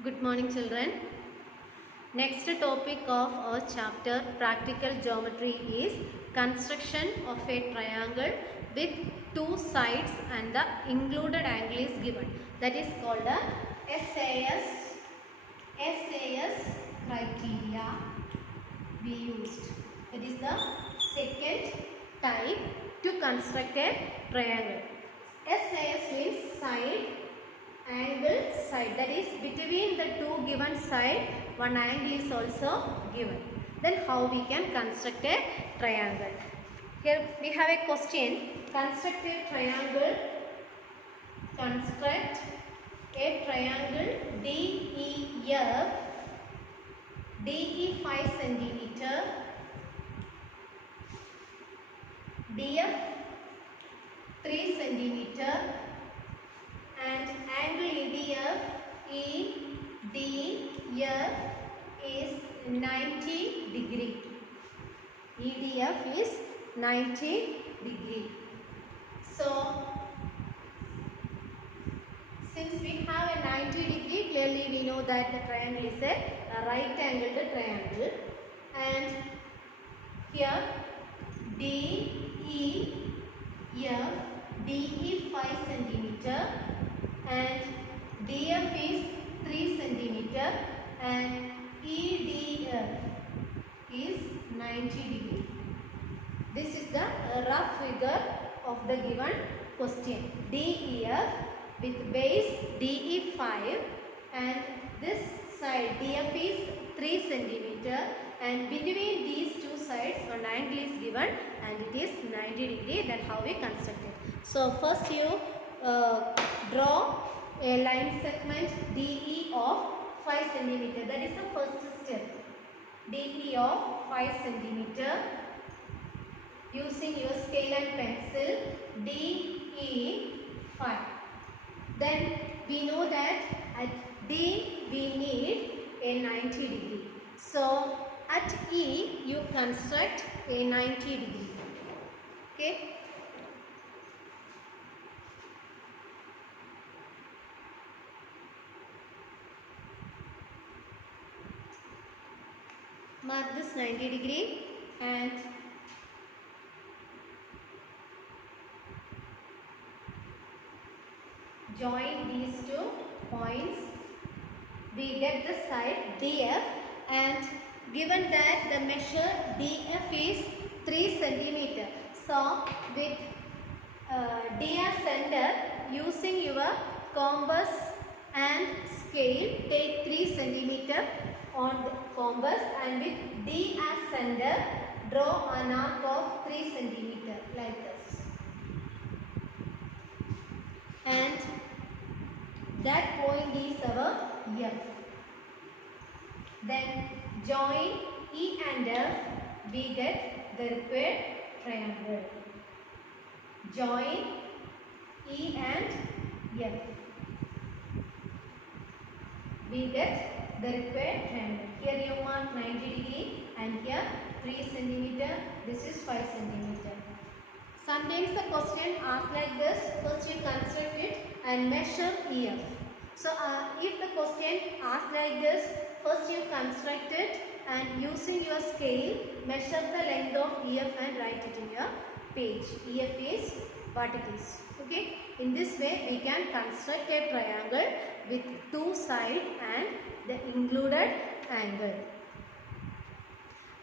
Good morning, children. Next topic of our chapter practical geometry is construction of a triangle with two sides and the included angle is given. That is called the SAS criteria we used. That is the second type to construct a triangle. SAS means side, angle, side. That is between the two given side, one angle is also given. Then how we can construct a triangle? Here we have a question. Construct a triangle. Construct a triangle DEF. DE 5 centimeter. DF 3 centimeter. And angle EDF is 90 degree. EDF is 90 degree. So since we have a 90 degree, clearly we know that the triangle is a right angled triangle. And here DE 5 centimeter and DF is 3 centimeter and EDF is 90 degree. This is the rough figure of the given question. DEF with base DE 5 and this side DF is 3 centimeter and between these two sides one angle is given and it is 90 degree. Then how we construct it? So first you draw a line segment DE of 5 centimeter. That is the first step. DE of 5 centimeter. Using your scale and pencil, DE 5. Then we know that at D we need a 90 degree. So at E you construct a 90 degree. Okay. Mark this 90 degree and join these two points. We get the side DF and given that the measure DF is 3 centimeter. So with DR center, using your compass and scale, take 3 centimeter on the compass and with D as center, draw an arc of 3 centimeter like this. And that point is our F. Then join E and F, we get the required triangle. Join E and F, we get the required triangle. Here you mark 90 degree and here 3 centimeter. This is 5 centimeter. Sometimes the question asks like this. First you construct it and measure EF. So if the question asks like this, first you construct it and using your scale measure the length of EF and write it in your page. EF is what it is. Okay. In this way we can construct a triangle with two sides and the included angle.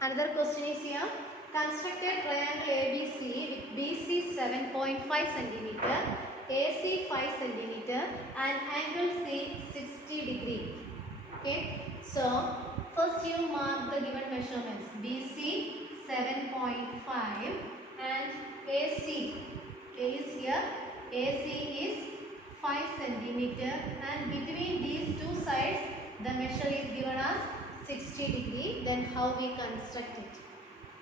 Another question is here. Construct a triangle ABC with BC 7.5 centimeter, AC 5 centimeter and angle C 60 degree. Okay. So first you mark the given measurements. BC 7.5 and AC. A is here. AC is 5 centimeter and between these two sides the measure is given as 60 degree. Then how we construct it?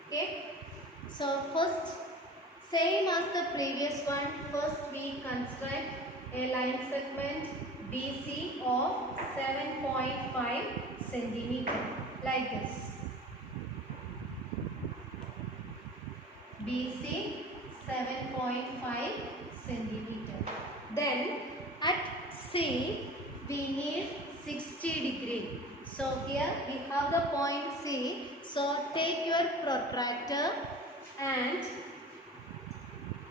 Okay. So first, same as the previous one, first we construct a line segment BC of 7.5 centimeter like this. BC 7.5 centimeter. Then at C we need 60 degree. degree. So here we have the point C. So take your protractor and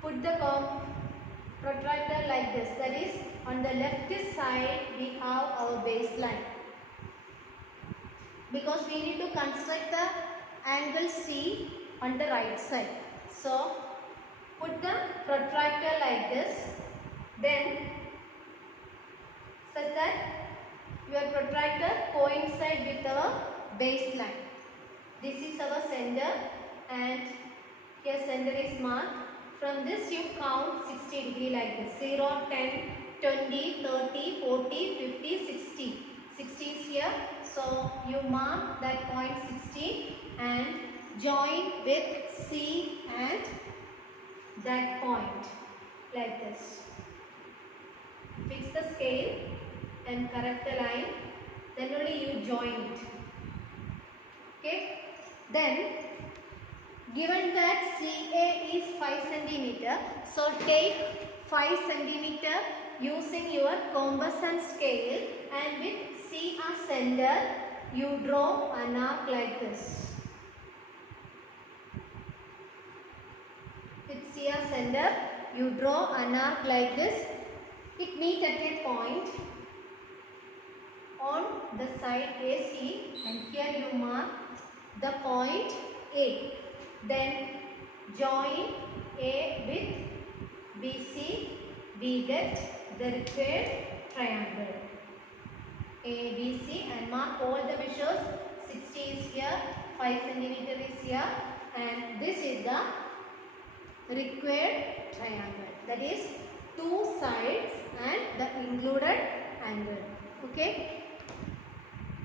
put the protractor like this. That is, on the left side we have our baseline. Because we need to construct the angle C on the right side. So put the protractor like this. Then such that your protractor coincide with our baseline. This is our center and here center is marked. From this you count 60 degree like this. 0, 10, 20, 30, 40, 50, 60. 60 is here. So you mark that point 60 and join with C and that point like this. Fix the scale and correct the line, then only you join it. Okay. Then given that CA is 5 cm, so take 5 cm using your compass and scale, and with C as center you draw an arc like this. With C as center you draw an arc like this. It meets at a point on the side AC, and here you mark the point A. Then join A with BC, we get the required triangle ABC, and mark all the measures. 60 is here, 5 cm is here, and this is the required triangle. That is 2 sides and the included angle. Okay.